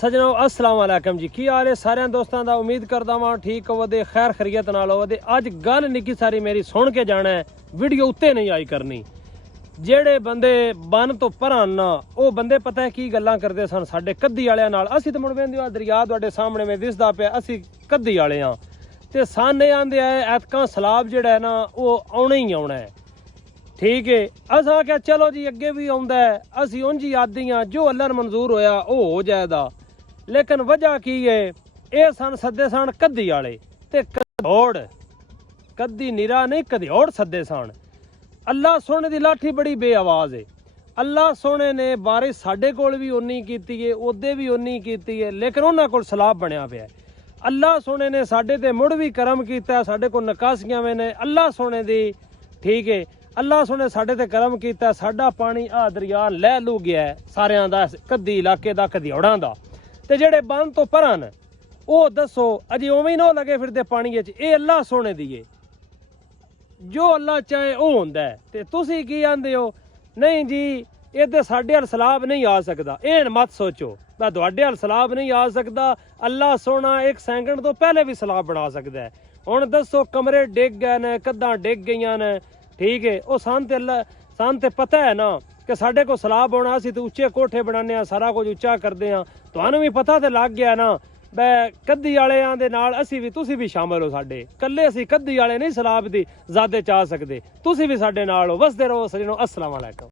सजनों अस्सलाम वालेकुम जी की हाल है सारे दोस्तों का। उम्मीद करता वहाँ ठीक होवे खैर खरीयत नाल होवे। अज गल निकी सारी मेरी सुन के जाना है, वीडियो उत्ते नहीं आई करनी। जेड़े बंदे बन तो परां ना वो बंदे पता है की गल्लां करदे सन साडे कद्दी वालियां नाल। असीं तो मुड़ वेंदे दरिया तुहाडे सामने में दिसदा पिया, असीं कद्दी वाले हां ते साने आंदे आए ऐतकां सलाब जेड़ा है ना वो आउणा ही आउणा है। ठीक है, असां क्या चलो जी अगे भी आउंदा है, असीं उंज ही आदी हां, जो अल्लाह नूं मंजूर होया वो हो जाएगा। लेकिन वजह की है ये सन सदे सन कद्दी वाले ते कदौड़ कद्दी निरा नहीं कदौड़ सदे सन। अल्लाह सोने दी लाठी बड़ी बेआवाज है। अल्लाह सोने ने बारिश साडे कोल भी उन्नी कीती है, ओदे भी उन्नी कीती है, लेकिन उन्हां कोल सलाब बनया पिया। अल्लाह सोने ने साडे ते मुड़ भी करम कीता, साडे कोल निकासियां वे ने अल्लाह सोने दी। ठीक है, अल्लाह सोने साडे ते करम कीता, साडा पानी आ दरिया लै लू गया है सारियां दा, कद्दी इलाके दा कदौड़ां दा। ते जेड़े बन तो परन वो दसो अजे उवें ना लगे फिरदे पानी च। ये अल्लाह सोने दी है, जो अल्लाह चाहे वो होंदा है। ते तुसीं की आंदे हो नहीं जी इधर साडे हल सलाब नहीं आ सकदा, एन मत सोचो मैं तुहाडे हल सलाब नहीं आ सकदा। अल्लाह सोना एक सैकंड तो पहले भी सलाब बना सकदा है। हुण दसो कमरे डिग गए ने, कद्दां डिग गईयां ने। ठीक है, वो सान ते पता है ना कि साढ़े को सलाब होना, असीं तो उच्चे कोठे बनाने, सारा कुछ उच्चा करते हैं। तुहानूं भी पता तो लग गया ना बै कद्दी वालियां दे नाल असीं भी तुसीं भी शामिल हो। साडे कल्ले असीं कद्दी वाले नहीं सलाब दी ज़ादे चाह सकदे, तुसीं भी साडे नाल हो। वसदे रहो सजनों, अस्सलाम वालेकुम।